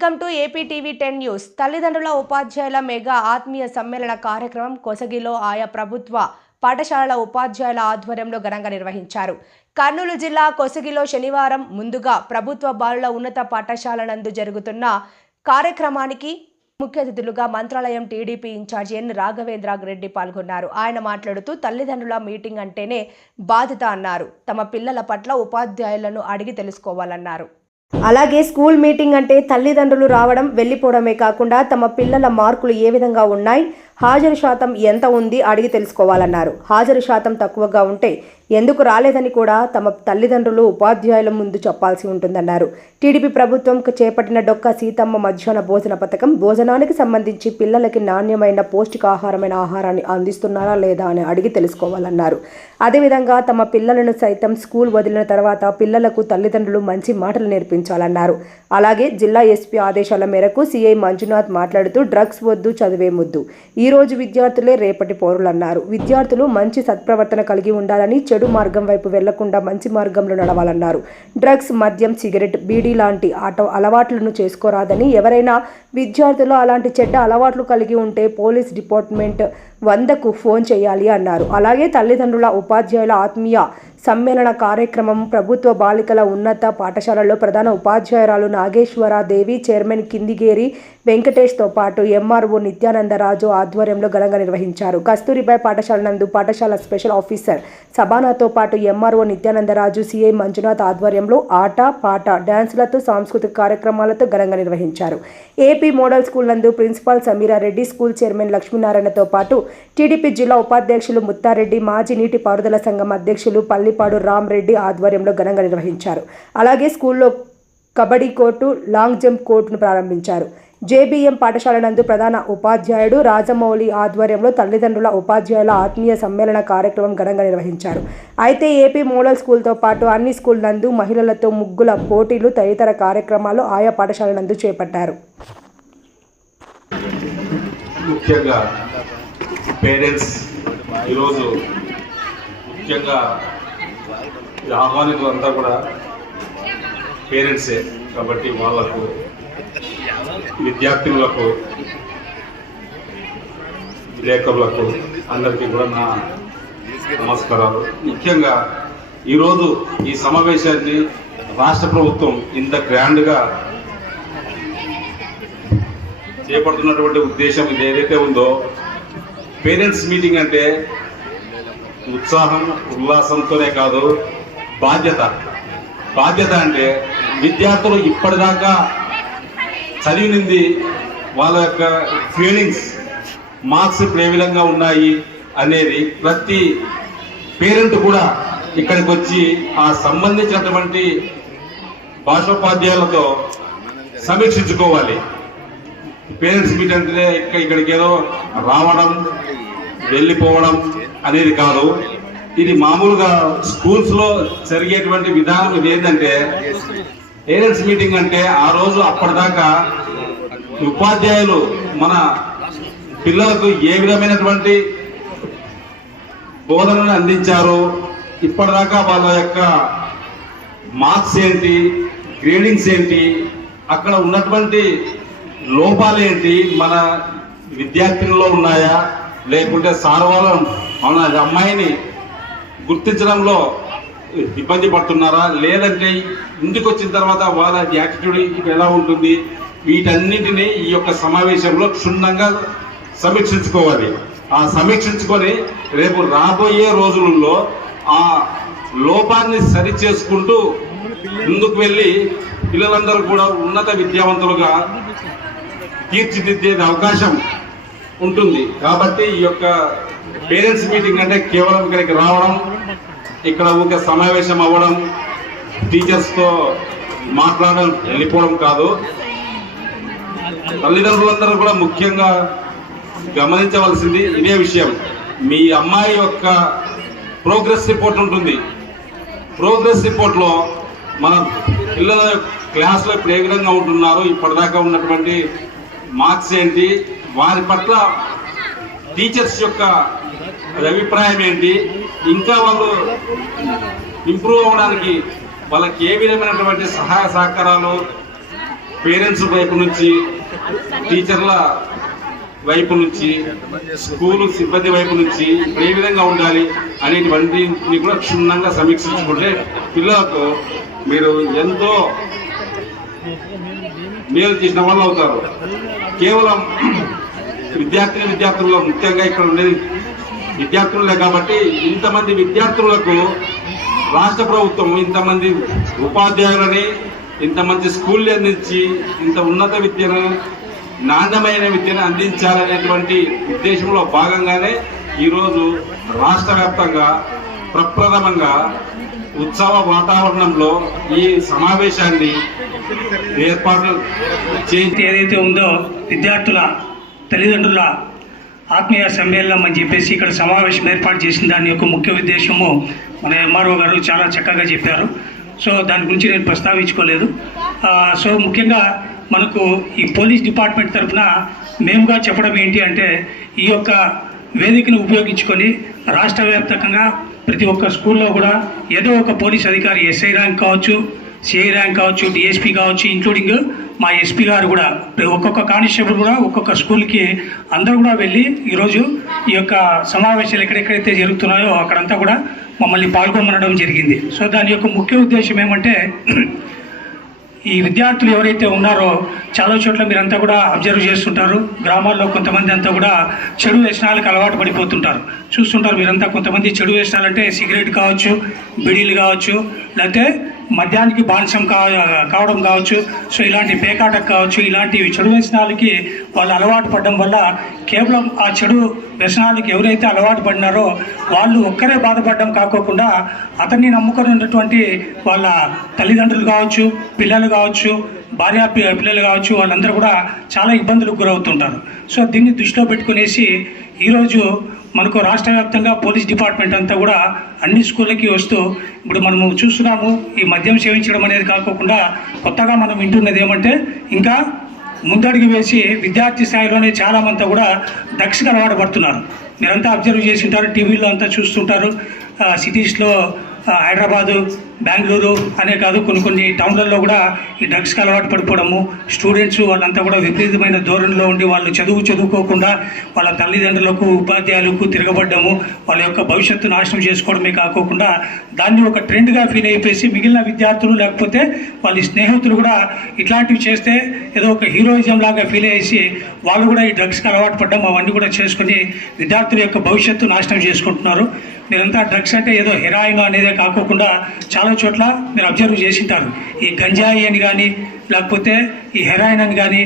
Welcome to AP TV ten news. తల్లిదండ్రుల ఉపాధ్యాయుల mega ఆత్మీయ సమ్మేళన కార్యక్రమం కొసగిలో ఆయా ప్రభుత్వ పాఠశాలల ఉపాధ్యాయుల ఆధ్వర్యంలో ఘనంగా నిర్వహించారు. కర్నూలు జిల్లా కొసగిలో శనివారం ముందుగా ప్రభుత్వ బాలుల ఉన్నత పాఠశాల నందు జరుగుతున్న కార్యక్రమానికి ముఖ్య అతిథులుగా Mantralayam TDP incharge N Raghavendra Reddy పాల్గొన్నారు. ఆయన మాట్లాడుతూ తల్లిదండ్రుల మీటింగ్ అంటేనే బాధ్యత అన్నారు. తమ పిల్లల పట్ల ఉపాధ్యాయులను అడిగి తెలుసుకోవాలన్నారు. అలాగే స్కూల్ మీటింగ్ అంటే తల్లిదండ్రులు రావడం వెళ్ళిపోవడమే కాకుండా తమ పిల్లల మార్కులు ఏ విధంగా ఉన్నాయి హాజరు శాతం ఎంత ఉంది అడిగి తెలుసుకోవాలన్నారు. హాజరు శాతం తక్కువగా ఉంటే ఎందుకు రాలేదని కూడా తమ తల్లిదండ్రులు ఉపాధ్యాయుల ముందు చెప్పాల్సి ఉంటుందన్నారు. టీడీపీ ప్రభుత్వం చేపట్టిన డొక్క సీతమ్మ మధ్యాహ్న భోజన పథకం భోజనానికి సంబంధించి పిల్లలకి నాణ్యమైన పౌష్టికాహారమైన ఆహారాన్ని అందిస్తున్నారా లేదా అని అడిగి తెలుసుకోవాలన్నారు. అదేవిధంగా తమ పిల్లలను సైతం స్కూల్ వదిలిన తర్వాత పిల్లలకు తల్లిదండ్రులు మంచి మాటలు నేర్పించాలన్నారు. అలాగే జిల్లా ఎస్పీ ఆదేశాల మేరకు సీఐ మంజునాథ్ మాట్లాడుతూ డ్రగ్స్ వద్దు చదివే ముద్దు. ఈ రోజు విద్యార్థులే రేపటి పౌరులన్నారు. విద్యార్థులు మంచి సత్ప్రవర్తన కలిగి ఉండాలని చెడు మార్గం వైపు వెళ్ళకుండా మంచి మార్గంలో నడవాలన్నారు. డ్రగ్స్ మద్యం సిగరెట్ బీడీ లాంటి ఆట అలవాట్లను చేసుకోరాదని ఎవరైనా విద్యార్థులు అలాంటి చెడ్డ అలవాట్లు కలిగి ఉంటే పోలీస్ డిపార్ట్మెంట్ వందకు ఫోన్ చేయాలి అన్నారు. అలాగే తల్లిదండ్రుల ఉపాధ్యాయుల ఆత్మీయ సమ్మేళన కార్యక్రమం ప్రభుత్వ బాలికల ఉన్నత పాఠశాలలో ప్రధాన ఉపాధ్యాయురాలు నాగేశ్వర దేవి చైర్మన్ కిందిగేరి వెంకటేష్తో పాటు ఎంఆర్ఓ నిత్యానందరాజు ఆధ్వర్యంలో ఘనంగా నిర్వహించారు. కస్తూరిబాయ్ పాఠశాల నందు పాఠశాల స్పెషల్ ఆఫీసర్ సబానాతో పాటు ఎంఆర్ఓ నిత్యానందరాజు సిఐ మంజునాథ్ ఆధ్వర్యంలో ఆట పాట డ్యాన్సులతో సాంస్కృతిక కార్యక్రమాలతో ఘనంగా నిర్వహించారు. ఏపీ మోడల్ స్కూల్ నందు ప్రిన్సిపాల్ సమీరారెడ్డి స్కూల్ చైర్మన్ లక్ష్మీనారాయణతో పాటు టీడీపీ జిల్లా ఉపాధ్యక్షులు ముత్తారెడ్డి మాజీ నీటిపారుదల సంఘం అధ్యక్షులు పల్లిపాడు రామ్రెడ్డి ఆధ్వర్యంలో ఘనంగా నిర్వహించారు. అలాగే స్కూల్లో కబడ్డీ కోర్టు లాంగ్ జంప్ కోర్టును ప్రారంభించారు. జేబీఎం పాఠశాల నందు ప్రధాన ఉపాధ్యాయుడు రాజమౌళి ఆధ్వర్యంలో తల్లిదండ్రుల ఉపాధ్యాయుల ఆత్మీయ సమ్మేళన కార్యక్రమం ఘనంగా నిర్వహించారు. అయితే ఏపీ మోడల్ స్కూల్తో పాటు అన్ని స్కూల్ నందు మహిళలతో ముగ్గుల పోటీలు తదితర కార్యక్రమాలు ఆయా పాఠశాల నందు చేపట్టారు. ముఖ్యంగా పేరెంట్స్ ఈరోజు ముఖ్యంగా ఈ ఆహ్వానితులంతా కూడా పేరెంట్సే కాబట్టి వాళ్ళకు విద్యార్థులకు విలేకరులకు అందరికీ కూడా నా నమస్కారాలు. ముఖ్యంగా ఈరోజు ఈ సమావేశాన్ని రాష్ట్ర ప్రభుత్వం ఇంత గ్రాండ్గా చేపడుతున్నటువంటి ఉద్దేశం ఇది ఏదైతే ఉందో పేరెంట్స్ మీటింగ్ అంటే ఉత్సాహం ఉల్లాసంతోనే కాదు బాధ్యత. బాధ్యత అంటే విద్యార్థులు ఇప్పటిదాకా చదివినింది వాళ్ళ యొక్క ఫీలింగ్స్ మార్క్స్ ఇప్పుడు ఏ విధంగా ఉన్నాయి అనేది ప్రతి పేరెంట్ కూడా ఇక్కడికి వచ్చి ఆ సంబంధించినటువంటి భాషోపాధ్యాయులతో సమీక్షించుకోవాలి. పేరెంట్స్ మీట్ అంటే ఇక్కడికి ఏదో రావడం వెళ్ళిపోవడం అనేది కాదు ఇది మామూలుగా స్కూల్స్లో జరిగేటువంటి విధానం ఇది ఏంటంటే పేరెంట్స్ మీటింగ్ అంటే ఆ రోజు అప్పటిదాకా ఉపాధ్యాయులు మన పిల్లలకు ఏ విధమైనటువంటి బోధనను అందించారు ఇప్పటిదాకా వాళ్ళ యొక్క మార్క్స్ ఏంటి గ్రేడింగ్స్ ఏంటి అక్కడ ఉన్నటువంటి లోపాలు ఏంటి మన విద్యార్థుల్లో ఉన్నాయా లేకుంటే సార్ వాళ్ళ మన అమ్మాయిని గుర్తించడంలో ఇబ్బంది పడుతున్నారా? లేదంటే ఇంటికి వచ్చిన తర్వాత వాళ్ళ యాటిట్యూడ్ ఎలా ఉంటుంది? వీటన్నిటిని ఈ యొక్క సమావేశంలో క్షుణ్ణంగా సమీక్షించుకోవాలి. ఆ సమీక్షించుకొని రేపు రాబోయే రోజులలో ఆ లోపాన్ని సరి చేసుకుంటూ ముందుకు వెళ్ళి పిల్లలందరూ కూడా ఉన్నత విద్యావంతులుగా తీర్చిదిద్దే అవకాశం ఉంటుంది. కాబట్టి ఈ యొక్క పేరెంట్స్ మీటింగ్ అంటే కేవలం ఇక్కడికి రావడం ఇక్కడ ఒక సమావేశం అవ్వడం టీచర్స్తో మాట్లాడడం వెళ్ళిపోవడం కాదు. తల్లిదండ్రులందరూ కూడా ముఖ్యంగా గమనించవలసింది ఇదే విషయం. మీ అమ్మాయి యొక్క ప్రోగ్రెస్ రిపోర్ట్ ఉంటుంది. ప్రోగ్రెస్ రిపోర్ట్లో మన పిల్లల క్లాస్లో ఇప్పుడు ఏ విధంగా ఉంటున్నారు ఇప్పటిదాకా ఉన్నటువంటి మార్క్స్ ఏంటి వారి పట్ల టీచర్స్ యొక్క అభిప్రాయం ఏంటి? ఇంకా వాళ్ళు ఇంప్రూవ్ అవ్వడానికి వాళ్ళకి ఏ విధమైనటువంటి సహాయ సహకారాలు పేరెంట్స్ వైపు నుంచి టీచర్ల వైపు నుంచి స్కూలు సిబ్బంది వైపు నుంచి ఏ విధంగా ఉండాలి అనేటువంటిని కూడా క్షుణ్ణంగా సమీక్షించుకుంటే పిల్లలకు మీరు ఎంతో మేలు చేసిన వాళ్ళు అవుతారు. కేవలం విద్యార్థిని విద్యార్థుల్లో ముఖ్యంగా ఇక్కడ ఉండేది విద్యార్థులే కాబట్టి ఇంతమంది విద్యార్థులకు రాష్ట్ర ప్రభుత్వం ఇంతమంది ఉపాధ్యాయులని ఇంతమంది స్కూళ్ళు స్కూల్ అందించి ఇంత ఉన్నత విద్యను నాణ్యమైన విద్యను అందించాలనేటువంటి ఉద్దేశంలో భాగంగానే ఈరోజు రాష్ట్ర వ్యాప్తంగా ప్రప్రథమంగా ఉత్సవ వాతావరణంలో ఈ సమావేశాన్ని ఏర్పాటు చేసి ఏదైతే ఉందో విద్యార్థుల తల్లిదండ్రుల ఆత్మీయ సమ్మేళనం అని చెప్పేసి ఇక్కడ సమావేశం ఏర్పాటు చేసిన దాని యొక్క ముఖ్య ఉద్దేశము మన ఎంఆర్ఓ గారు చాలా చక్కగా చెప్పారు. సో దాని గురించి నేను ప్రస్తావించుకోలేదు. సో ముఖ్యంగా మనకు ఈ పోలీస్ డిపార్ట్మెంట్ తరఫున మేముగా చెప్పడం ఏంటి అంటే ఈ యొక్క వేదికను ఉపయోగించుకొని రాష్ట్ర వ్యాప్తంగా ప్రతి ఒక్క స్కూల్లో కూడా ఏదో ఒక పోలీస్ అధికారి ఎస్ఐ ర్యాంక్ కావచ్చు సిఐ ర్యాంక్ కావచ్చు డిఎస్పీ కావచ్చు ఇంక్లూడింగ్ మా ఎస్పీ గారు కూడా ఒక్కొక్క కానిస్టేబుల్ కూడా ఒక్కొక్క స్కూల్కి అందరూ కూడా వెళ్ళి ఈరోజు ఈ యొక్క సమావేశాలు ఎక్కడెక్కడైతే జరుగుతున్నాయో అక్కడంతా కూడా మమ్మల్ని పాల్గొనడం జరిగింది. సో దాని యొక్క ముఖ్య ఉద్దేశం ఏమంటే ఈ విద్యార్థులు ఎవరైతే ఉన్నారో చాలా చోట్ల మీరంతా కూడా అబ్జర్వ్ చేస్తుంటారు. గ్రామాల్లో కొంతమంది అంతా కూడా చెడు వ్యసనాలకు అలవాటు పడిపోతుంటారు. చూస్తుంటారు మీరంతా కొంతమంది చెడు వ్యసనాలు సిగరెట్ కావచ్చు బిడీలు కావచ్చు లేకపోతే మద్యానికి బానిసం కా కావడం కావచ్చు సో ఇలాంటి పేకాటకు కావచ్చు ఇలాంటి చెడు వ్యసనాలకి వాళ్ళు అలవాటు పడడం వల్ల కేవలం ఆ చెడు వ్యసనాలకి ఎవరైతే అలవాటు పడినారో వాళ్ళు ఒక్కరే బాధపడడం కాకోకుండా అతన్ని నమ్ముకొని ఉన్నటువంటి వాళ్ళ తల్లిదండ్రులు కావచ్చు పిల్లలు కావచ్చు భార్య పిల్లలు కావచ్చు వాళ్ళందరూ కూడా చాలా ఇబ్బందులకు గురవుతుంటారు. సో దీన్ని దృష్టిలో పెట్టుకునేసి ఈరోజు మనకు రాష్ట్ర వ్యాప్తంగా పోలీస్ డిపార్ట్మెంట్ అంతా కూడా అన్ని స్కూళ్ళకి వస్తూ ఇప్పుడు మనము చూస్తున్నాము ఈ మద్యం సేవించడం అనేది కాకోకుండా కొత్తగా మనం వింటున్నది ఏమంటే ఇంకా ముందడుగు వేసి విద్యార్థి స్థాయిలోనే చాలామంతా కూడా డ్రగ్స్కి అలవాటు మీరంతా అబ్జర్వ్ చేసి ఉంటారు టీవీలో అంతా చూస్తుంటారు. సిటీస్లో హైదరాబాదు బెంగళూరు అనే కాదు కొన్ని కొన్ని టౌన్లలో కూడా ఈ డ్రగ్స్కి అలవాటు పడిపోవడము స్టూడెంట్స్ వాళ్ళంతా కూడా విపరీతమైన ధోరణిలో ఉండి వాళ్ళు చదువు చదువుకోకుండా వాళ్ళ తల్లిదండ్రులకు ఉపాధ్యాయులకు తిరగబడ్డము వాళ్ళ యొక్క భవిష్యత్తు నాశనం చేసుకోవడమే కాకోకుండా దాన్ని ఒక ట్రెండ్గా ఫీల్ అయిపోయి మిగిలిన విద్యార్థులు లేకపోతే వాళ్ళ స్నేహితులు కూడా ఇట్లాంటివి చేస్తే ఏదో ఒక హీరోయిజం లాగా ఫీల్ అయ్యేసి వాళ్ళు కూడా ఈ డ్రగ్స్కి అలవాటు పడ్డం అవన్నీ కూడా చేసుకుని విద్యార్థుల యొక్క భవిష్యత్తు నాశనం చేసుకుంటున్నారు. మీరంతా డ్రగ్స్ అంటే ఏదో హెరాయిన్ అనేదే కాకోకుండా చాలా చాలా చోట్ల మీరు అబ్జర్వ్ చేసింటారు ఈ గంజాయి అని కానీ లేకపోతే ఈ హెరాయిన్ అని కానీ.